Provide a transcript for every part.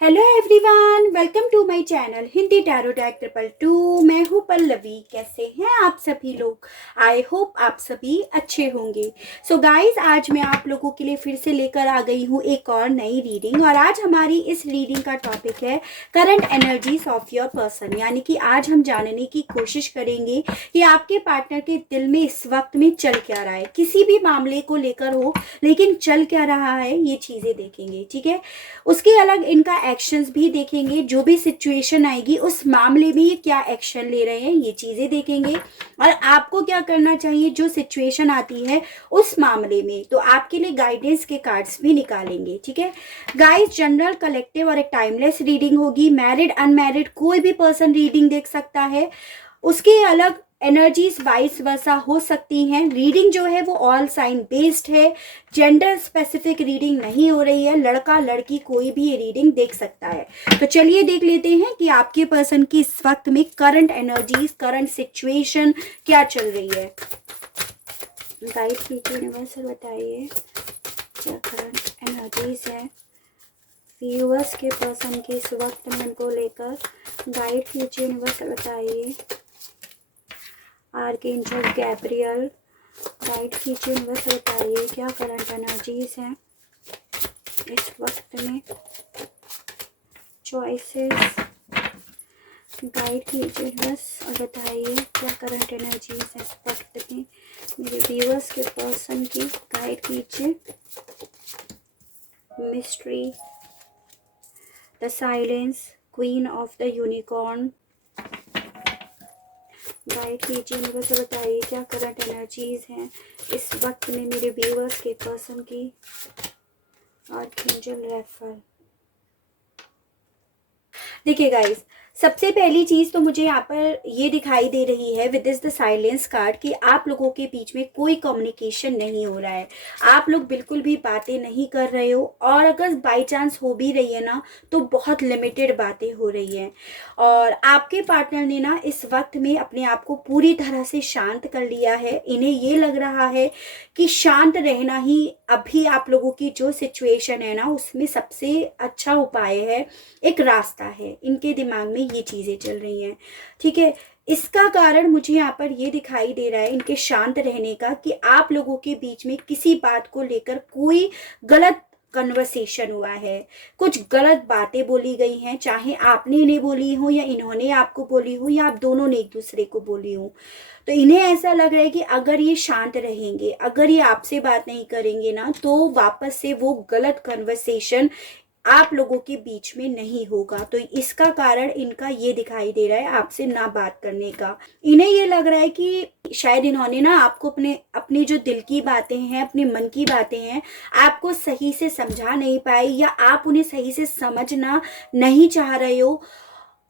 Hello everyone, welcome to my channel Hindi tarot deck 222। मैं हूँ पल्लवी। कैसे हैं आप सभी लोग? आई होप आप सभी अच्छे होंगे। सो गाइस, आज मैं आप लोगों के लिए फिर से लेकर आ गई हूँ एक और नई रीडिंग। और आज हमारी इस रीडिंग का टॉपिक है current energies of your person. यानी कि आज हम जानने की कोशिश करेंगे कि आपके पार्टनर के दिल में इस वक्त में चल क्या रहा है। किसी भी मामले को लेकर हो, लेकिन चल क्या रहा है ये चीज़ें देखेंगे, ठीक है। उसके अलग इनका एक्शंस भी देखेंगे। जो भी सिचुएशन आएगी उस मामले में ये क्या एक्शन ले रहे हैं ये चीजें देखेंगे, और आपको क्या करना चाहिए जो सिचुएशन आती है उस मामले में। तो आपके लिए गाइडेंस के कार्ड्स भी निकालेंगे, ठीक है गाइस। जनरल, कलेक्टिव और एक टाइमलेस रीडिंग होगी। मैरिड, अनमैरिड कोई भी पर्सन रीडिंग देख सकता है। उसके अलग एनर्जीज वाइस वर्सा हो सकती हैं। रीडिंग जो है वो ऑल साइन बेस्ड है। जेंडर स्पेसिफिक रीडिंग नहीं हो रही है। लड़का लड़की कोई भी ये रीडिंग देख सकता है। तो चलिए देख लेते हैं कि आपके पर्सन की इस वक्त में करंट एनर्जीज, करंट सिचुएशन क्या चल रही है। गाइड कीजिए यूनिवर्सल, बताइए क्या करंट एनर्जीज है व्यूअर्स के पर्सन की इस वक्त में को लेकर। गाइड कीजिए यूनिवर्सल, बताइए आर्कएंजल गैब्रियल, गाइड कीजिए यूनिवर्सल, बताइए क्या करंट एनर्जीज हैं इस वक्त में। चॉइसेस, गाइड कीजिए यूनिवर्स और बताइए क्या करंट एनर्जीज है इस वक्त में मेरे व्यूअर्स के पर्सन की। गाइड कीजिए mystery, the silence, queen of the unicorn. Guide कीजिए यूनिवर्स, बताइए क्या करंट एनर्जीज हैं इस वक्त में मेरे व्यूअर्स के पर्सन की। Archangel refer. देखिए गाइस, सबसे पहली चीज तो मुझे यहाँ पर ये दिखाई दे रही है with this the silence card कि आप लोगों के बीच में कोई कम्युनिकेशन नहीं हो रहा है। आप लोग बिल्कुल भी बातें नहीं कर रहे हो, और अगर बाई चांस हो भी रही है ना तो बहुत लिमिटेड बातें हो रही हैं। और आपके पार्टनर ने ना इस वक्त में अपने आप को पूरी तरह से शांत कर लिया है। इन्हें ये लग रहा है कि शांत रहना ही अभी आप लोगों की जो सिचुएशन है ना उसमें सबसे अच्छा उपाय है, एक रास्ता है। इनके दिमाग में ये चीजें चल रही हैं, ठीक है। इसका कारण मुझे यहाँ पर ये दिखाई दे रहा है इनके शांत रहने का, कि आप लोगों के बीच में किसी बात को लेकर कोई गलत कन्वर्सेशन हुआ है। कुछ गलत बातें बोली गई हैं, चाहे आपने इन्हें बोली हो या इन्होंने आपको बोली हो या आप दोनों ने एक दूसरे को बोली हो। तो इन्हें ऐसा लग रहा है कि अगर ये शांत रहेंगे, अगर ये आपसे बात नहीं करेंगे ना, तो वापस से वो गलत कन्वर्सेशन आप लोगों के बीच में नहीं होगा। तो इसका कारण इनका ये दिखाई दे रहा है आपसे ना बात करने का। इन्हें ये लग रहा है कि शायद इन्होंने ना आपको अपनी जो दिल की बातें हैं, अपने मन की बातें हैं, आपको सही से समझा नहीं पाई, या आप उन्हें सही से समझना नहीं चाह रहे हो।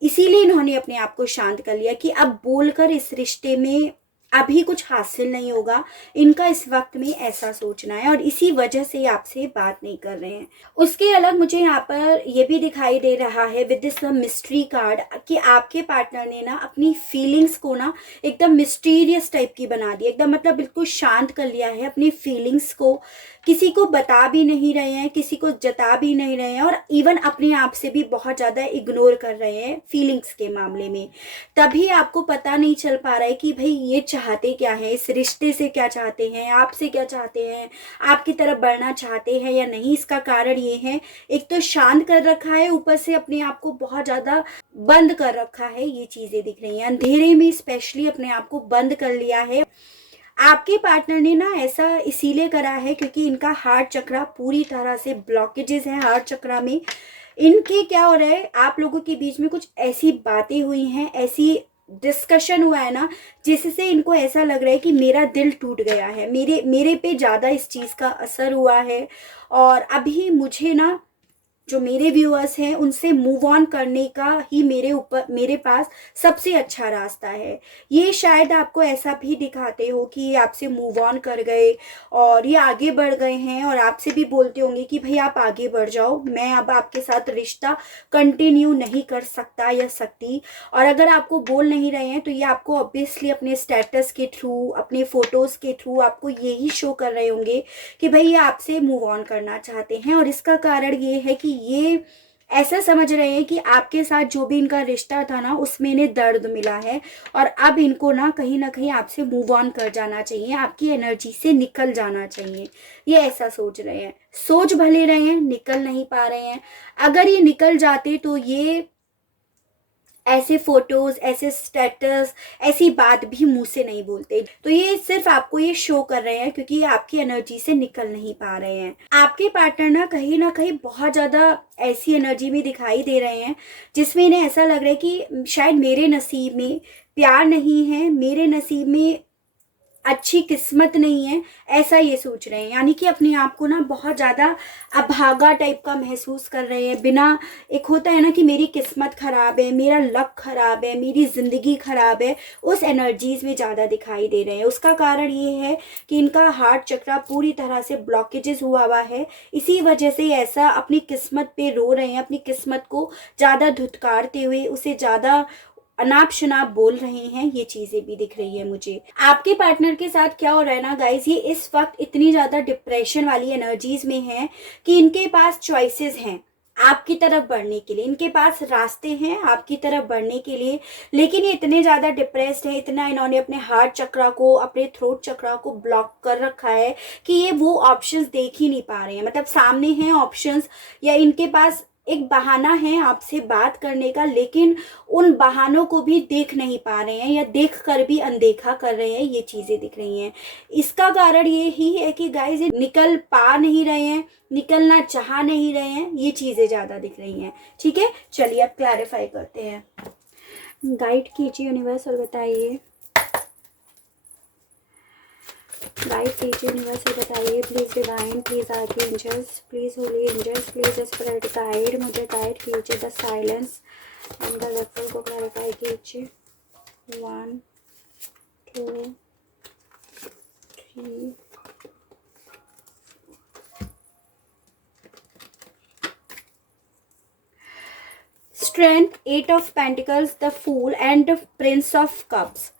इसीलिए इन्होंने अपने आप को शांत कर लिया कि अब बोलकर इस रिश्ते में अभी कुछ हासिल नहीं होगा। इनका इस वक्त में ऐसा सोचना है, और इसी वजह से आपसे बात नहीं कर रहे हैं। उसके अलग मुझे यहाँ पर यह भी दिखाई दे रहा है विद दिस मिस्ट्री कार्ड कि आपके पार्टनर ने ना अपनी फीलिंग्स को ना एकदम मिस्टीरियस टाइप की बना दी, एकदम मतलब बिल्कुल शांत कर लिया है अपनी फीलिंग्स को। किसी को बता भी नहीं रहे हैं, किसी को जता भी नहीं रहे हैं, और इवन अपने आप से भी बहुत ज़्यादा इग्नोर कर रहे हैं फीलिंग्स के मामले में। तभी आपको पता नहीं चल पा रहा है कि भाई ये चाहते क्या है, इस रिश्ते से क्या चाहते हैं, आपसे क्या चाहते हैं, आपकी तरफ बढ़ना चाहते हैं या नहीं। इसका कारण ये है, एक तो शांत कर रखा है, ऊपर से अपने आप को बहुत ज़्यादा बंद कर रखा है। ये चीज़ें दिख रही हैं अंधेरे में, स्पेशली अपने आप को बंद कर लिया है। आपके पार्टनर ने ना ऐसा इसीलिए करा है क्योंकि इनका हार्ट चक्रा पूरी तरह से ब्लॉकेजेस है। हार्ट चक्रा में इनके क्या हो रहा है, आप लोगों के बीच में कुछ ऐसी बातें हुई हैं, ऐसी डिस्कशन हुआ है ना, जिससे इनको ऐसा लग रहा है कि मेरा दिल टूट गया है, मेरे मेरे पे ज़्यादा इस चीज़ का असर हुआ है, और अभी मुझे ना जो मेरे व्यूअर्स हैं उनसे मूव ऑन करने का ही मेरे पास सबसे अच्छा रास्ता है। ये शायद आपको ऐसा भी दिखाते हो कि ये आपसे मूव ऑन कर गए और ये आगे बढ़ गए हैं, और आपसे भी बोलते होंगे कि भाई आप आगे बढ़ जाओ, मैं अब आपके साथ रिश्ता कंटिन्यू नहीं कर सकता या सकती। और अगर आपको बोल नहीं रहे हैं तो ये आपको ऑब्वियसली अपने स्टेटस के थ्रू, अपने फोटोज़ के थ्रू आपको यही शो कर रहे होंगे कि भाई ये आपसे मूव ऑन करना चाहते हैं। और इसका कारण ये है कि ये ऐसा समझ रहे हैं कि आपके साथ जो भी इनका रिश्ता था ना, उसमें इन्हें दर्द मिला है और अब इनको ना कहीं आपसे मूव ऑन कर जाना चाहिए, आपकी एनर्जी से निकल जाना चाहिए। ये ऐसा सोच रहे हैं, सोच भले रहे हैं, निकल नहीं पा रहे हैं। अगर ये निकल जाते तो ये ऐसे फोटोज, ऐसे स्टेटस, ऐसी बात भी मुंह से नहीं बोलते। तो ये सिर्फ आपको ये शो कर रहे हैं क्योंकि ये आपकी एनर्जी से निकल नहीं पा रहे हैं। आपके पार्टनर ना कहीं बहुत ज्यादा ऐसी एनर्जी में दिखाई दे रहे हैं जिसमें इन्हें ऐसा लग रहा है कि शायद मेरे नसीब में प्यार नहीं है, मेरे नसीब में अच्छी किस्मत नहीं है, ऐसा ये सोच रहे हैं। यानी कि अपने आप को ना बहुत ज़्यादा अभागा टाइप का महसूस कर रहे हैं। बिना, एक होता है ना कि मेरी किस्मत खराब है, मेरा लक खराब है, मेरी ज़िंदगी खराब है, उस एनर्जीज में ज़्यादा दिखाई दे रहे हैं। उसका कारण ये है कि इनका हार्ट चक्रा पूरी तरह से ब्लॉकेजेस हुआ है। इसी वजह से ऐसा अपनी किस्मत पे रो रहे हैं, अपनी किस्मत को ज़्यादा धुतकारते हुए उसे ज़्यादा अनाप शनाप बोल रहे हैं। ये चीजें भी दिख रही है मुझे। आपके पार्टनर के साथ क्या हो रहा है ना गाइस, ये इस वक्त इतनी ज्यादा डिप्रेशन वाली एनर्जीज में है कि इनके पास चॉइसेस हैं आपकी तरफ बढ़ने के लिए, इनके पास रास्ते हैं आपकी तरफ बढ़ने के लिए, लेकिन ये इतने ज्यादा डिप्रेस्ड है, इतना इन्होंने अपने हार्ट चक्रा को, अपने थ्रोट चक्रा को ब्लॉक कर रखा है कि ये वो ऑप्शंस देख ही नहीं पा रहे हैं। मतलब सामने हैं ऑप्शंस, या इनके पास एक बहाना है आपसे बात करने का, लेकिन उन बहानों को भी देख नहीं पा रहे हैं या देख कर भी अनदेखा कर रहे हैं। ये चीजें दिख रही हैं। इसका कारण ये ही है कि गाइस निकल पा नहीं रहे हैं, निकलना चाह नहीं रहे हैं। ये चीजें ज्यादा दिख रही हैं। ठीक है, चलिए अब क्लैरिफाई करते हैं। गाइड कीजिए यूनिवर्स और बताइए, गाइड कीजिए यूनिवर्स और बताइए, please divine, please archangels, please holy angels, please spirit guide, मुझे गाइड कीजिए the silence and the ripple को क्लैरिफाई कीजिए। 1 2 3 strength, 8 of pentacles, the fool and prince of cups.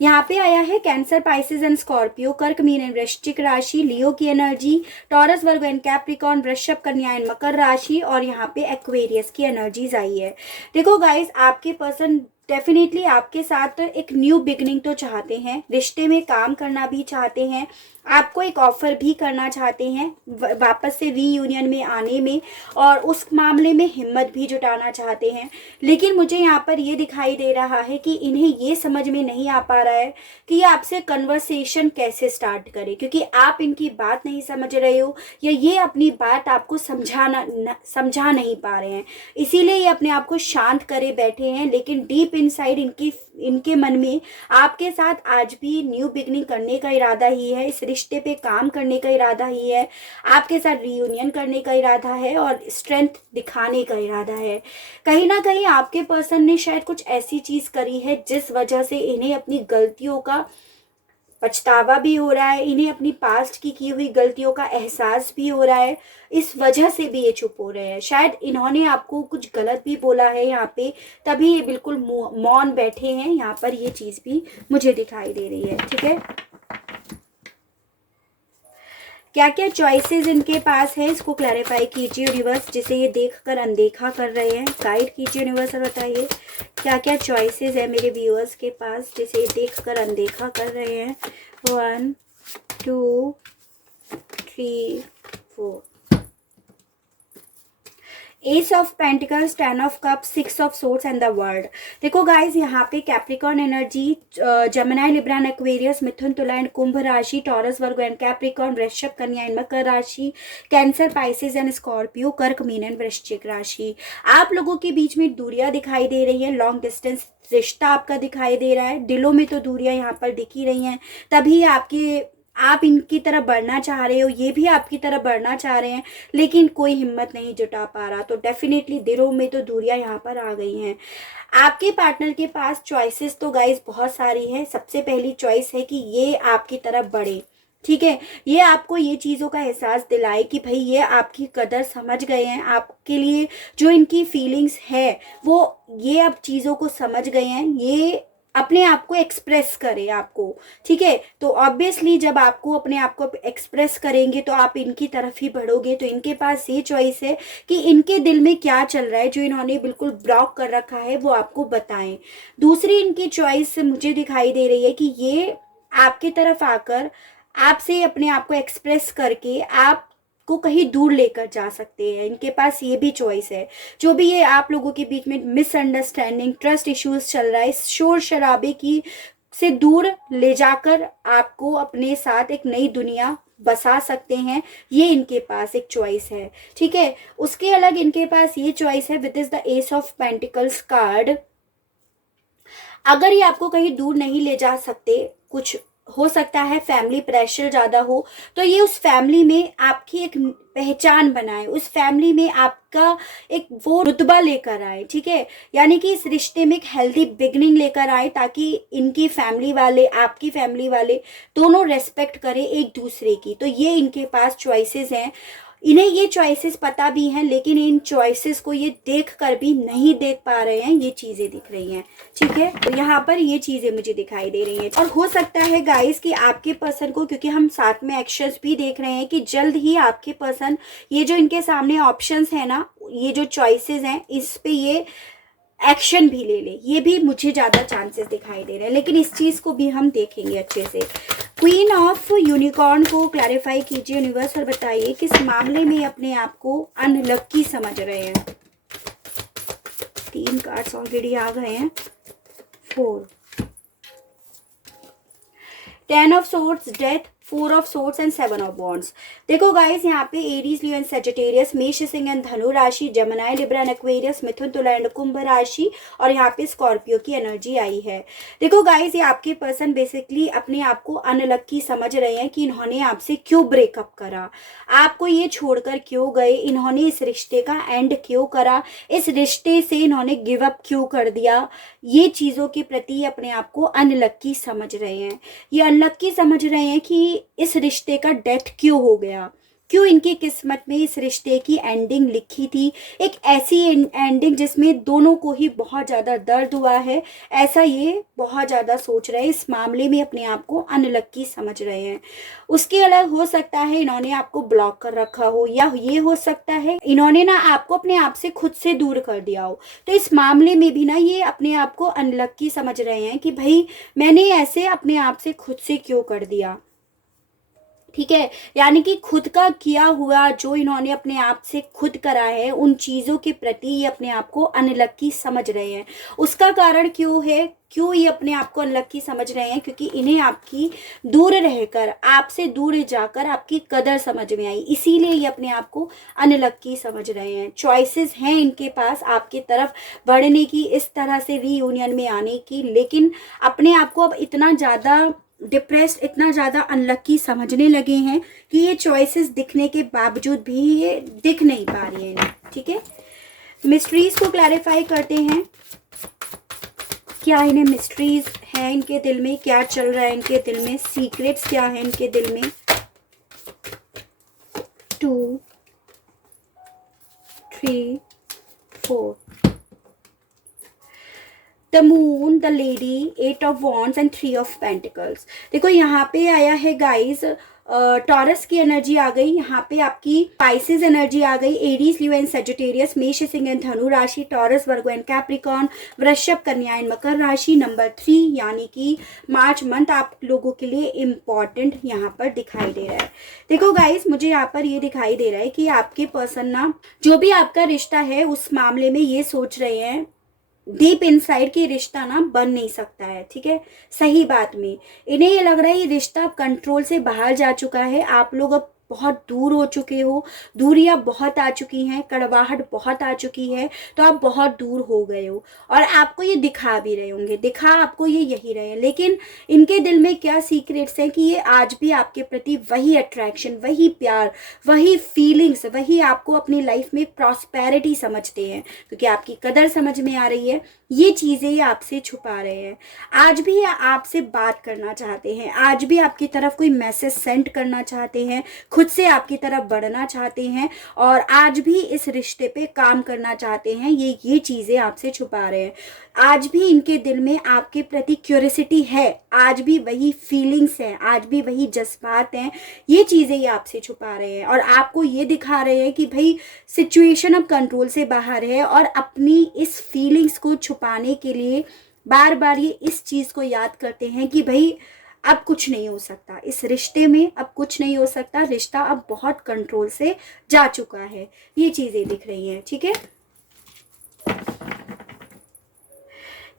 यहाँ पे आया है कैंसर, पाइसेस एंड स्कॉर्पियो, कर्क, मीन एंड वृश्चिक राशि, लियो की energy, Taurus, Virgo and Capricorn, वृषभ, कन्या एंड मकर राशि, और यहाँ पे एक्वेरियस की एनर्जीज आई है। देखो गाइस, आपके पर्सन डेफिनेटली आपके साथ एक न्यू बिगनिंग तो चाहते हैं, रिश्ते में काम करना भी चाहते हैं, आपको एक ऑफर भी करना चाहते हैं वापस से रीयूनियन में आने में, और उस मामले में हिम्मत भी जुटाना चाहते हैं। लेकिन मुझे यहाँ पर ये दिखाई दे रहा है कि इन्हें ये समझ में नहीं आ पा रहा है कि ये आपसे कन्वर्सेशन कैसे स्टार्ट करे, क्योंकि आप इनकी बात नहीं समझ रहे हो या ये अपनी बात आपको समझा नहीं पा रहे हैं। इसीलिए ये अपने आप को शांत करे बैठे हैं, लेकिन डीप इनसाइड इनके मन में आपके साथ आज भी न्यू बिगनिंग करने का इरादा ही है, इस रिश्ते पे काम करने का इरादा ही है, आपके साथ रीयूनियन करने का इरादा है और स्ट्रेंथ दिखाने का इरादा है। कहीं ना कहीं आपके पर्सन ने शायद कुछ ऐसी चीज करी है जिस वजह से इन्हें अपनी गलतियों का पछतावा भी हो रहा है, इन्हें अपनी पास्ट की हुई गलतियों का एहसास भी हो रहा है। इस वजह से भी ये चुप हो रहे हैं। शायद इन्होंने आपको कुछ गलत भी बोला है यहाँ पे, तभी ये बिल्कुल मौन बैठे हैं। यहाँ पर ये चीज भी मुझे दिखाई दे रही है। ठीक है, क्या क्या चॉइसेस इनके पास है इसको क्लैरिफाई कीजिए यूनिवर्स, जिसे ये देखकर अनदेखा कर रहे हैं। गाइड कीजिए यूनिवर्स और बताइए क्या क्या चॉइसेस है मेरे व्यूअर्स के पास जिसे ये देखकर अनदेखा कर रहे हैं। 1 2 3 4 ace of pentacles, 10 of cups, 6 of swords and the world. देखो गाइज, यहाँ पे Capricorn energy, Gemini, Libra and Aquarius, मिथुन, तुला एंड कुंभ राशि, टॉरस, वर्गो एंड कैप्रिकॉर्न, वृषभ, कन्या एंड मकर राशि, कैंसर, पाइसेस एंड स्कॉर्पियो, कर्क, मीन एंड वृश्चिक राशि। आप लोगों के बीच में दूरियां दिखाई दे रही है, लॉन्ग डिस्टेंस रिश्ता आपका दिखाई दे रहा है। दिलों में तो दूरियां यहाँ पर दिख ही रही हैं, तभी आप इनकी तरफ बढ़ना चाह रहे हो, ये भी आपकी तरफ बढ़ना चाह रहे हैं, लेकिन कोई हिम्मत नहीं जुटा पा रहा। तो डेफिनेटली दिलों में तो दूरियां यहाँ पर आ गई हैं। आपके पार्टनर के पास चॉइसेस तो गाइस बहुत सारी है। सबसे पहली चॉइस है कि ये आपकी तरफ बढ़े। ठीक है, ये आपको ये चीज़ों का एहसास दिलाए कि भाई ये आपकी कदर समझ गए हैं, आपके लिए जो इनकी फीलिंग्स है वो ये अब चीज़ों को समझ गए हैं, ये अपने आप को एक्सप्रेस करें आपको, ठीक है। तो ऑब्वियसली जब आपको अपने आप को एक्सप्रेस करेंगे तो आप इनकी तरफ ही बढ़ोगे। तो इनके पास ये चॉइस है कि इनके दिल में क्या चल रहा है जो इन्होंने बिल्कुल ब्लॉक कर रखा है वो आपको बताएं। दूसरी इनकी चॉइस मुझे दिखाई दे रही है कि ये आपकी तरफ आकर आपसे अपने आप को एक्सप्रेस करके आप को कहीं दूर लेकर जा सकते हैं। इनके पास ये भी चॉइस है। जो भी ये आप लोगों के बीच में मिसअंडरस्टैंडिंग, ट्रस्ट इश्यूज चल रहा है, इस शोर शराबे की से दूर ले जाकर आपको अपने साथ एक नई दुनिया बसा सकते हैं। ये इनके पास एक चॉइस है, ठीक है। उसके अलग इनके पास ये चॉइस है with is the S of pentacles card. अगर ये आपको कहीं दूर नहीं ले जा सकते, कुछ हो सकता है फैमिली प्रेशर ज़्यादा हो, तो ये उस फैमिली में आपकी एक पहचान बनाए, उस फैमिली में आपका एक वो रुतबा लेकर आए, ठीक है। यानी कि इस रिश्ते में एक हेल्दी बिगनिंग लेकर आए ताकि इनकी फैमिली वाले, आपकी फैमिली वाले दोनों रेस्पेक्ट करें एक दूसरे की। तो ये इनके पास चॉइसेस हैं। इन्हें ये चॉइसेस पता भी हैं लेकिन इन चॉइसेस को ये देख कर भी नहीं देख पा रहे हैं। ये चीज़ें दिख रही हैं, ठीक है। तो यहाँ पर ये चीज़ें मुझे दिखाई दे रही हैं। और हो सकता है गाइस कि आपके पर्सन को, क्योंकि हम साथ में एक्शंस भी देख रहे हैं कि जल्द ही आपके पर्सन ये जो इनके सामने ऑप्शंस है ना, ये जो चॉइसेस हैं, इस पे ये एक्शन भी ले ले, ये भी मुझे ज़्यादा चांसेस दिखाई दे रहे हैं। लेकिन इस चीज़ को भी हम देखेंगे अच्छे से। क्वीन ऑफ यूनिकॉर्न को क्लैरिफाई कीजिए यूनिवर्स और बताइए किस मामले में अपने आप को अनलक्की समझ रहे हैं। 3 कार्ड्स ऑलरेडी आ गए हैं। 4, 10 of swords, death, 4 of swords and 7 of wands. देखो गाइस, यहाँ पे एरीज, लियो एंड सेजिटेरियस, मेष, सिंह एंड धनु राशि, जमनाई, लिब्रा एंड एक्वेरियस, मिथुन, तुला एंड कुंभ राशि, और यहाँ पे स्कॉर्पियो की एनर्जी आई है। देखो गाइस, ये आपके पर्सन बेसिकली अपने आप को अनलक्की समझ रहे हैं कि इन्होंने आपसे क्यों ब्रेकअप करा, आपको ये छोड़कर क्यों गए, इन्होंने इस रिश्ते का एंड क्यों करा, इस रिश्ते से इन्होंने गिव अप क्यों कर दिया। ये चीज़ों के प्रति अपने आप को अनलक्की समझ रहे हैं। ये अनलक्की समझ रहे हैं कि इस रिश्ते का डेथ क्यों हो गया, क्यों इनकी किस्मत में इस रिश्ते की एंडिंग लिखी थी, एक ऐसी एंडिंग जिसमें दोनों को ही बहुत ज़्यादा दर्द हुआ है। ऐसा ये बहुत ज़्यादा सोच रहे हैं, इस मामले में अपने आप को अनलक्की समझ रहे हैं। उसके अलग हो सकता है इन्होंने आपको ब्लॉक कर रखा हो, या ये हो सकता है इन्होंने ना आपको अपने आप से खुद से दूर कर दिया हो। तो इस मामले में भी ना ये अपने आप को अनलक्की समझ रहे हैं कि भाई मैंने ऐसे अपने आप से खुद से क्यों कर दिया, ठीक है। यानी कि खुद का किया हुआ जो इन्होंने अपने आप से खुद करा है, उन चीज़ों के प्रति ये अपने आप को अनलक्की समझ रहे हैं। उसका कारण क्यों है, क्यों ये अपने आप को अनलक्की समझ रहे हैं, क्योंकि इन्हें आपकी दूर रहकर, आपसे दूर जाकर आपकी कदर समझ में आई, इसीलिए ये अपने आप को अनलक्की समझ रहे हैं। चॉइसेस हैं इनके पास आपकी तरफ बढ़ने की, इस तरह से रीयूनियन में आने की, लेकिन अपने आप को अब इतना ज़्यादा डिप्रेस्ड, इतना ज़्यादा अनलक्की समझने लगे हैं कि ये चॉइसेस दिखने के बावजूद भी ये दिख नहीं पा रही हैं, ठीक है। मिस्ट्रीज को क्लैरिफाई करते हैं। क्या इन्हें मिस्ट्रीज है इनके दिल में, क्या चल रहा है इनके दिल में, सीक्रेट्स क्या है इनके दिल में। 2, 3, 4, the moon, the lady, 8 of wands and 3 of pentacles. देखो यहाँ पे आया है गाइस, टॉरस की एनर्जी आ गई, यहाँ पे आपकी पाइसेस एनर्जी आ गई, एरीज, लियो एंड सेजिटेरियस, मेष, सिंह एंड धनु राशि, टॉरस, वर्गो एंड कैप्रिकॉर्न, वृषभ, कन्या एंड मकर राशि। नंबर 3 यानी कि मार्च मंथ आप लोगों के लिए इम्पॉर्टेंट यहाँ पर दिखाई दे रहा है। देखो गाइस, मुझे यहाँ पर ये दिखाई दे रहा है कि आपके पर्सन ना, जो भी आपका रिश्ता है उस मामले में ये सोच रहे हैं डीप इनसाइड कि रिश्ता ना बन नहीं सकता है, ठीक है। सही बात में इन्हें ये लग रहा है ये रिश्ता अब कंट्रोल से बाहर जा चुका है, आप लोग अब बहुत दूर हो चुके हो, दूरियां बहुत आ चुकी हैं, कड़वाहट बहुत आ चुकी है, तो आप बहुत दूर हो गए हो और आपको ये दिखा भी रहे होंगे, दिखा आपको ये यही रहे हैं। लेकिन इनके दिल में क्या सीक्रेट्स हैं कि ये आज भी आपके प्रति वही अट्रैक्शन, वही प्यार, वही फीलिंग्स, वही आपको अपनी लाइफ में प्रॉस्पेरिटी समझते हैं, क्योंकि आपकी कदर समझ में आ रही है। ये चीज़ें ये आपसे छुपा रहे हैं। आज भी ये आपसे बात करना चाहते हैं, आज भी आपकी तरफ कोई मैसेज सेंड करना चाहते हैं, खुद खुद से आपकी तरफ बढ़ना चाहते हैं और आज भी इस रिश्ते पे काम करना चाहते हैं। ये चीज़ें आपसे छुपा रहे हैं। आज भी इनके दिल में आपके प्रति क्यूरियोसिटी है, आज भी वही फीलिंग्स हैं, आज भी वही जज्बात हैं। ये चीज़ें ये आपसे छुपा रहे हैं और आपको ये दिखा रहे हैं कि भाई सिचुएशन अब कंट्रोल से बाहर है और अपनी इस फीलिंग्स को छुपाने के लिए बार बार ये इस चीज़ को याद करते हैं कि भाई अब कुछ नहीं हो सकता, इस रिश्ते में अब कुछ नहीं हो सकता, रिश्ता अब बहुत कंट्रोल से जा चुका है। ये चीज़ें दिख रही हैं, ठीक है।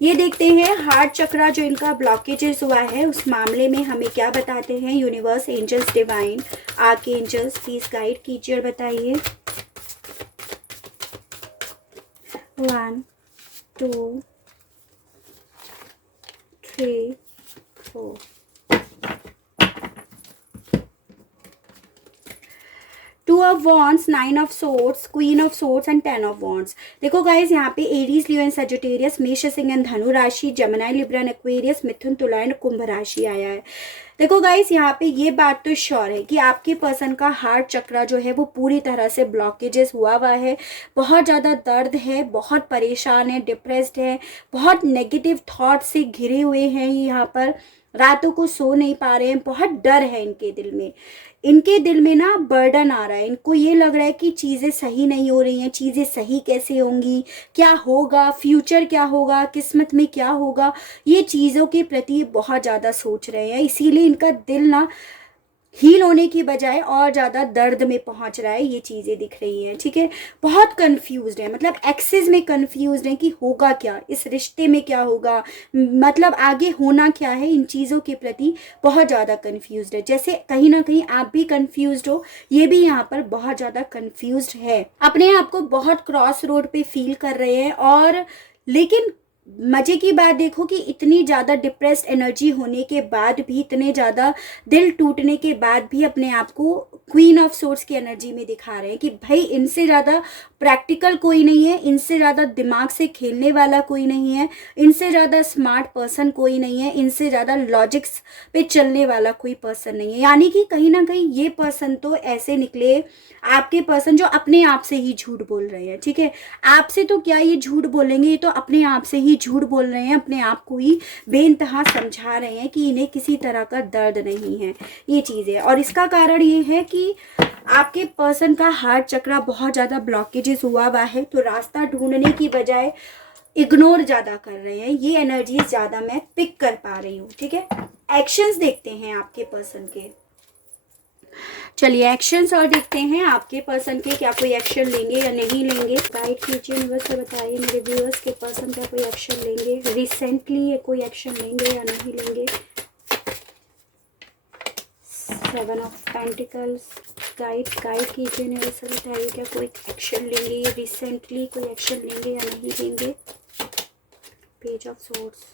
ये देखते हैं हार्ट चक्रा जो इनका ब्लॉकेजेस हुआ है उस मामले में हमें क्या बताते हैं universe, angels, divine, archangels, please guide कीजिए और बताइए। 1 2 3 4 2 of wands, 9 of swords, queen of swords and 10 of wands. देखो गाइज यहाँ पे एरीज, लियो एंड सजिटेरियस, मेष, सिंह एंड धनु राशि, जमनाई, लिब्रा एंड एक्वेरियस, मिथुन, तुला एंड कुंभ राशि आया है। देखो गाइज यहाँ पे ये बात तो श्योर है कि आपके पर्सन का हार्ट चक्रा जो है वो पूरी तरह से ब्लॉकेजेस हुआ है, बहुत ज़्यादा दर्द है, बहुत परेशान है, डिप्रेस्ड है, बहुत नेगेटिव थॉट से घिरे हुए हैं, यहाँ पर रातों को सो नहीं पा रहे हैं, बहुत डर है इनके दिल में। इनके दिल में ना बर्डन आ रहा है, इनको ये लग रहा है कि चीज़ें सही नहीं हो रही हैं, चीज़ें सही कैसे होंगी, क्या होगा, फ्यूचर क्या होगा, किस्मत में क्या होगा, ये चीज़ों के प्रति बहुत ज़्यादा सोच रहे हैं। इसीलिए इनका दिल ना हील होने की बजाय और ज़्यादा दर्द में पहुंच रहा है, ये चीज़ें दिख रही हैं, ठीक है। बहुत कंफ्यूज्ड है, मतलब एक्सेस में कंफ्यूज्ड है कि होगा क्या, इस रिश्ते में क्या होगा, मतलब आगे होना क्या है, इन चीज़ों के प्रति बहुत ज़्यादा कंफ्यूज्ड है। जैसे कहीं ना कहीं आप भी कंफ्यूज्ड हो, ये भी यहाँ पर बहुत ज़्यादा कंफ्यूज्ड है, अपने आप को बहुत क्रॉस रोड पे फील कर रहे हैं। और लेकिन मजे की बात देखो कि इतनी ज़्यादा डिप्रेस्ड एनर्जी होने के बाद भी, इतने ज़्यादा दिल टूटने के बाद भी अपने आप को क्वीन ऑफ सोर्ड्स की एनर्जी में दिखा रहे हैं कि भाई इनसे ज़्यादा प्रैक्टिकल कोई नहीं है, इनसे ज़्यादा दिमाग से खेलने वाला कोई नहीं है, इनसे ज़्यादा स्मार्ट पर्सन कोई नहीं है, इनसे ज़्यादा लॉजिक्स पे चलने वाला कोई पर्सन नहीं है। यानी कि कहीं ना कहीं ये पर्सन तो ऐसे निकले, आपके पर्सन जो अपने आप से ही झूठ बोल रहे हैं, ठीक है। आपसे तो क्या ये झूठ बोलेंगे, ये तो अपने आप से ही झूठ बोल रहे हैं, अपने आप को ही बेइंतहा समझा रहे हैं कि इन्हें किसी तरह का दर्द नहीं है, ये चीज़ है। और इसका कारण ये है कि आपके पर्सन का हार्ट चक्रा बहुत ज़्यादा ब्लॉकेजेस हुआ है, तो रास्ता ढूंढने की बजाय इग्नोर ज़्यादा कर रहे हैं। ये एनर्जी ज़्यादा मैं पिक कर पा रही हूँ, ठीक है। एक्शंस देखते हैं आपके पर्सन के, चलिए एक्शंस और देखते हैं आपके पर्सन के, क्या कोई एक्शन लेंगे या नहीं लेंगे। गाइड कीजिए यूनिवर्स से, बताइए मेरे व्यूअर्स के पर्सन क्या कोई एक्शन लेंगे, रिसेंटली ये कोई एक्शन लेंगे या नहीं लेंगे। 7 ऑफ पेंटिकल्स, गाइड कीजिए यूनिवर्स से, बताइए क्या कोई एक्शन लेंगे, ये रिसेंटली कोई एक्शन लेंगे या नहीं लेंगे। पेज ऑफ सोर्ड्स,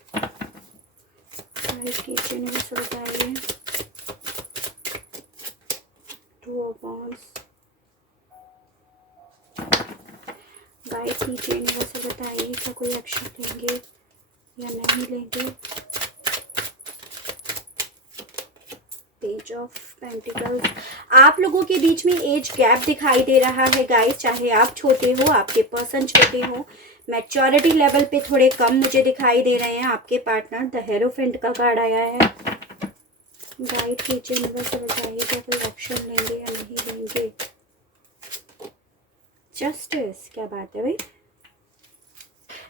गाइड कीजिए यूनिवर्स से, बताइए। 2 ऑफ वांड्स, गाइड कीजिए यूनिवर्स से, बताइए क्या कोई एक्शन लेंगे या नहीं लेंगे। पेज ऑफ पेंटिकल्स, आप लोगों के बीच में एज गैप दिखाई दे रहा है गाइस, चाहे आप छोटे हो, आपके पर्सन छोटे हो, मैच्योरिटी लेवल पे थोड़े कम मुझे दिखाई दे रहे हैं आपके पार्टनर। द हेरोफेंट का कार्ड आया है, गाइड कीजिए यूनिवर्स से, बताइए क्या कोई एक्शन लेंगे या नहीं लेंगे। जस्टिस, क्या बात है भाई।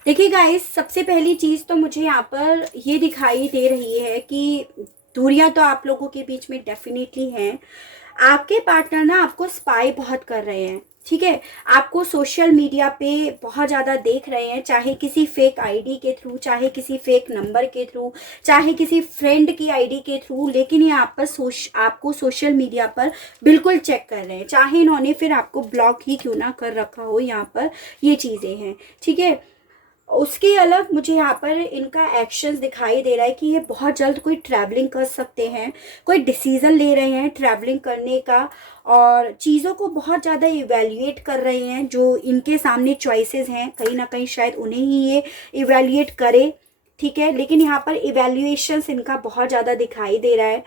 देखिए गाइस, सबसे पहली चीज़ तो मुझे यहाँ पर ये दिखाई दे रही है कि दूरियां तो आप लोगों के बीच में डेफिनेटली हैं। आपके पार्टनर ना आपको स्पाई बहुत कर रहे हैं, ठीक है। आपको सोशल मीडिया पे बहुत ज़्यादा देख रहे हैं, चाहे किसी फेक आईडी के थ्रू, चाहे किसी फेक नंबर के थ्रू, चाहे किसी फ्रेंड की आईडी के थ्रू, लेकिन ये आप पर आपको सोशल मीडिया पर बिल्कुल चेक कर रहे हैं, चाहे इन्होंने फिर आपको ब्लॉक ही क्यों ना कर रखा हो, यहाँ पर ये चीज़ें हैं, ठीक है। उसके अलग मुझे यहाँ पर इनका एक्शंस दिखाई दे रहा है कि ये बहुत जल्द कोई ट्रैवलिंग कर सकते हैं, कोई डिसीज़न ले रहे हैं ट्रैवलिंग करने का, और चीज़ों को बहुत ज़्यादा इवैल्यूएट कर रहे हैं। जो इनके सामने चॉइसेस हैं, कहीं ना कहीं शायद उन्हें ही ये इवैल्यूएट करे, ठीक है। लेकिन यहाँ पर इवैल्यूएशंस इनका बहुत ज़्यादा दिखाई दे रहा है।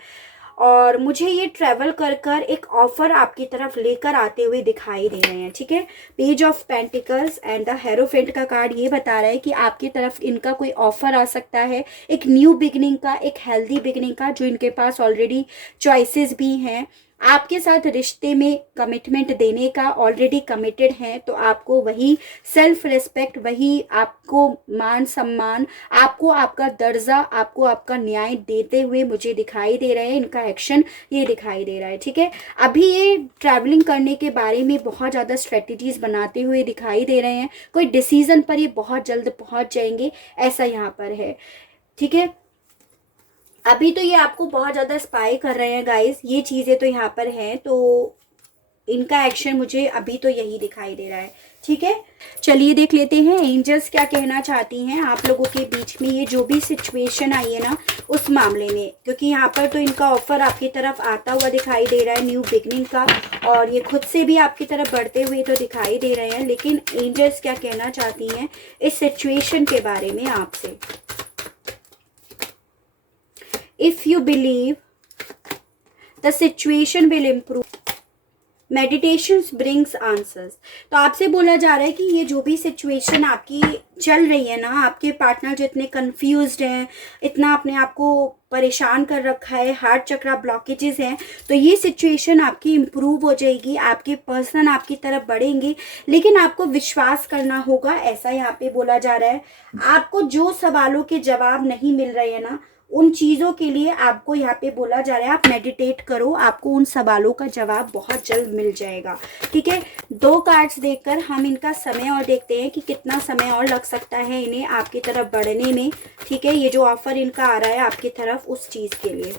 और मुझे ये ट्रैवल कर कर एक ऑफर आपकी तरफ लेकर आते हुए दिखाई दे रहे हैं। ठीक है, page of pentacles and the hierophant का कार्ड ये बता रहा है कि आपकी तरफ इनका कोई ऑफर आ सकता है, एक न्यू बिगनिंग का, एक हेल्दी बिगनिंग का, जो इनके पास ऑलरेडी चॉइसेस भी हैं। आपके साथ रिश्ते में कमिटमेंट देने का, ऑलरेडी कमिटेड हैं, तो आपको वही सेल्फ रिस्पेक्ट, वही आपको मान सम्मान, आपको आपका दर्जा, आपको आपका न्याय देते हुए मुझे दिखाई दे रहे हैं। इनका एक्शन ये दिखाई दे रहा है। ठीक है, अभी ये ट्रैवलिंग करने के बारे में बहुत ज़्यादा स्ट्रेटजीज बनाते हुए दिखाई दे रहे हैं। कोई डिसीजन पर ये बहुत जल्द पहुंच जाएंगे, ऐसा यहाँ पर है। ठीक है, अभी तो ये आपको बहुत ज़्यादा स्पाई कर रहे हैं गाइस, ये चीज़ें तो यहाँ पर हैं, तो इनका एक्शन मुझे अभी तो यही दिखाई दे रहा है। ठीक है, चलिए देख लेते हैं एंजल्स क्या कहना चाहती हैं आप लोगों के बीच में, ये जो भी सिचुएशन आई है ना उस मामले में, क्योंकि यहाँ पर तो इनका ऑफर आपकी तरफ आता हुआ दिखाई दे रहा है न्यू बिगनिंग का, और ये खुद से भी आपकी तरफ बढ़ते हुए तो दिखाई दे रहे हैं। लेकिन एंजल्स क्या कहना चाहती हैं इस सिचुएशन के बारे में आपसे। If you believe the situation will improve, meditations brings answers। तो आपसे बोला जा रहा है कि ये जो भी सिचुएशन आपकी चल रही है ना, आपके पार्टनर जो इतने कंफ्यूज्ड हैं, इतना अपने आप को परेशान कर रखा है, हार्ट चक्रा ब्लॉकेजेस हैं, तो ये सिचुएशन आपकी इम्प्रूव हो जाएगी, आपके पर्सन आपकी तरफ बढ़ेंगे। लेकिन आपको विश्वास करना होगा, ऐसा यहाँ पे बोला जा रहा है। आपको जो सवालों के जवाब नहीं मिल रहे हैं ना, उन चीज़ों के लिए आपको यहाँ पे बोला जा रहा है आप मेडिटेट करो, आपको उन सवालों का जवाब बहुत जल्द मिल जाएगा। ठीक है, 2 कार्ड्स देखकर हम इनका समय और देखते हैं कि कितना समय और लग सकता है इन्हें आपकी तरफ बढ़ने में। ठीक है, ये जो ऑफर इनका आ रहा है आपकी तरफ उस चीज़ के लिए।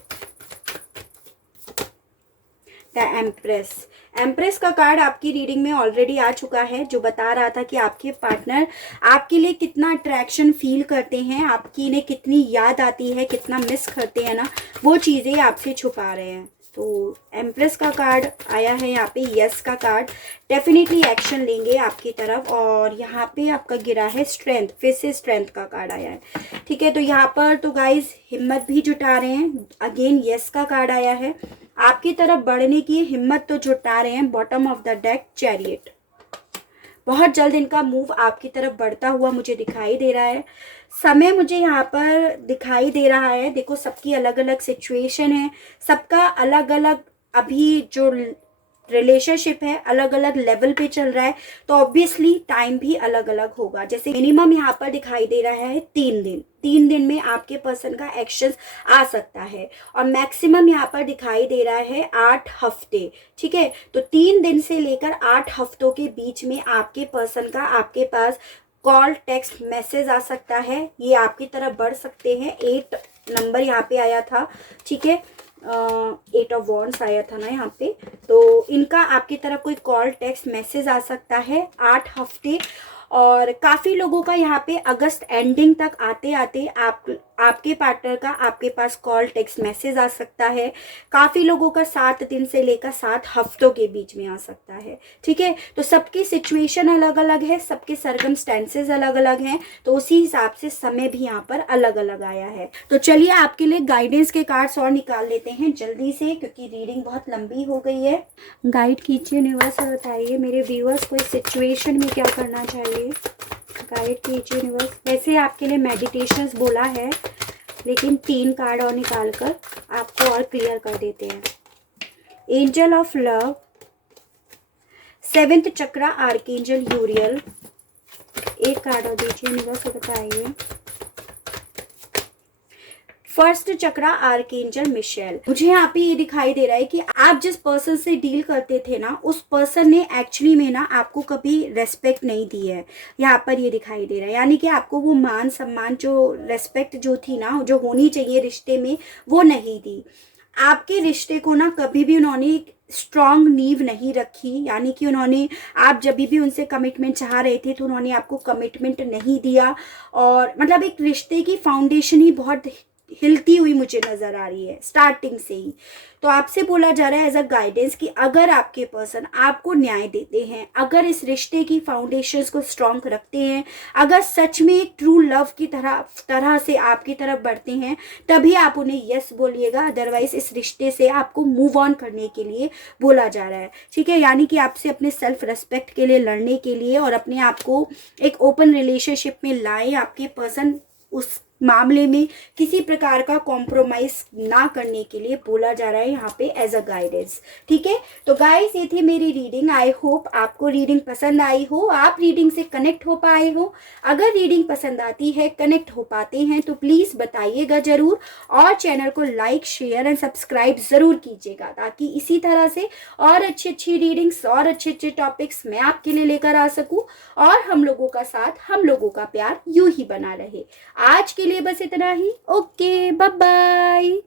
द एम्प्रेस, एम्प्रेस का कार्ड आपकी रीडिंग में ऑलरेडी आ चुका है, जो बता रहा था कि आपके पार्टनर आपके लिए कितना अट्रैक्शन फील करते हैं, आपकी इन्हें कितनी याद आती है, कितना मिस करते हैं ना, वो चीज़ें आपसे छुपा रहे हैं। तो एम्प्रेस का कार्ड आया है यहाँ पे, यस का कार्ड, डेफिनेटली एक्शन लेंगे आपकी तरफ। और यहाँ पे आपका गिरा है स्ट्रेंथ, फिर से स्ट्रेंथ का कार्ड आया है। ठीक है, तो यहाँ पर तो गाइज हिम्मत भी जुटा रहे हैं। अगेन यस का कार्ड आया है, आपकी तरफ बढ़ने की हिम्मत तो जुटा रहे हैं। Bottom of the deck chariot, बहुत जल्द इनका मूव आपकी तरफ बढ़ता हुआ मुझे दिखाई दे रहा है। समय मुझे यहाँ पर दिखाई दे रहा है, देखो सबकी अलग अलग सिचुएशन है, सबका अलग अलग अभी जो रिलेशनशिप है अलग अलग लेवल पे चल रहा है, तो ऑब्वियसली टाइम भी अलग अलग होगा। जैसे मिनिमम यहाँ पर दिखाई दे रहा है 3 दिन, 3 दिन में आपके पर्सन का एक्शन आ सकता है, और मैक्सिमम यहाँ पर दिखाई दे रहा है 8 हफ्ते। ठीक है, तो 3 दिन से लेकर 8 हफ्तों के बीच में आपके पर्सन का आपके पास कॉल, टेक्स्ट, मैसेज आ सकता है, ये आपकी तरफ बढ़ सकते हैं। 8 नंबर यहाँ पे आया था। ठीक है, 8 ऑफ वॉन्ड्स आया था ना यहाँ पे, तो इनका आपकी तरफ कोई कॉल, टेक्स्ट, मैसेज आ सकता है 8 हफ्ते। और काफ़ी लोगों का यहाँ पे अगस्त एंडिंग तक आते आते आपके पार्टनर का आपके पास कॉल, टेक्स्ट, मैसेज आ सकता है। काफ़ी लोगों का 7 दिन से लेकर 7 हफ्तों के बीच में आ सकता है। ठीक है, तो सबकी सिचुएशन अलग अलग है, सबके सर्कमस्टेंसेज अलग अलग हैं, तो उसी हिसाब से समय भी यहाँ पर अलग अलग आया है। तो चलिए आपके लिए गाइडेंस के कार्ड्स और निकाल लेते हैं जल्दी से, क्योंकि रीडिंग बहुत लंबी हो गई है। गाइड कीजिए यूनिवर्स और बताइए मेरे व्यूअर्स को इस सिचुएशन में क्या करना चाहिए। गाइड कीजिए यूनिवर्स। वैसे आपके लिए मेडिटेशंस बोला है, लेकिन 3 कार्ड और निकालकर आपको और क्लियर कर देते हैं। Angel of love, 7th chakra archangel Uriel, एक कार्ड और दीजिए यूनिवर्स और बताइए। 1st चक्रा आर्कएंजल मिशेल। मुझे यहाँ पे ये दिखाई दे रहा है कि आप जिस पर्सन से डील करते थे ना, उस पर्सन ने एक्चुअली में ना आपको कभी रेस्पेक्ट नहीं दी है, यहाँ पर ये दिखाई दे रहा है। यानी कि आपको वो मान सम्मान, जो रेस्पेक्ट जो थी ना, जो होनी चाहिए रिश्ते में, वो नहीं दी। आपके रिश्ते को ना कभी भी उन्होंने स्ट्रॉन्ग नींव नहीं रखी, यानी कि उन्होंने, आप जब भी उनसे कमिटमेंट चाह रहे थे तो उन्होंने आपको कमिटमेंट नहीं दिया, और मतलब एक रिश्ते की फाउंडेशन ही बहुत हिलती हुई मुझे नजर आ रही है स्टार्टिंग से ही। तो आपसे बोला जा रहा है एज अ गाइडेंस कि अगर आपके पर्सन आपको न्याय देते हैं, अगर इस रिश्ते की फाउंडेशंस को स्ट्रॉन्ग रखते हैं, अगर सच में एक ट्रू लव की तरह से आपकी तरफ बढ़ते हैं, तभी आप उन्हें यस बोलिएगा। अदरवाइज इस रिश्ते से आपको मूव ऑन करने के लिए बोला जा रहा है, ठीक है। यानी कि आपसे अपने सेल्फ रेस्पेक्ट के लिए लड़ने के लिए और अपने आप को एक ओपन रिलेशनशिप में लाएं। आपके पर्सन उस मामले में किसी प्रकार का कॉम्प्रोमाइज ना करने के लिए बोला जा रहा है यहाँ पे एज अ गाइडेंस, ठीक है। तो गाइस, ये थी मेरी रीडिंग। आई होप आपको रीडिंग पसंद आई हो, आप रीडिंग से कनेक्ट हो पाए हो। अगर रीडिंग पसंद आती है, कनेक्ट हो पाते हैं तो प्लीज़ बताइएगा ज़रूर, और चैनल को लाइक शेयर एंड सब्सक्राइब ज़रूर कीजिएगा, ताकि इसी तरह से और अच्छी अच्छी रीडिंग्स और अच्छे अच्छे टॉपिक्स मैं आपके लिए लेकर आ सकूं, और हम लोगों का साथ, हम लोगों का प्यार यूं ही बना रहे। आज के लिए बस इतना ही। Okay, bye bye.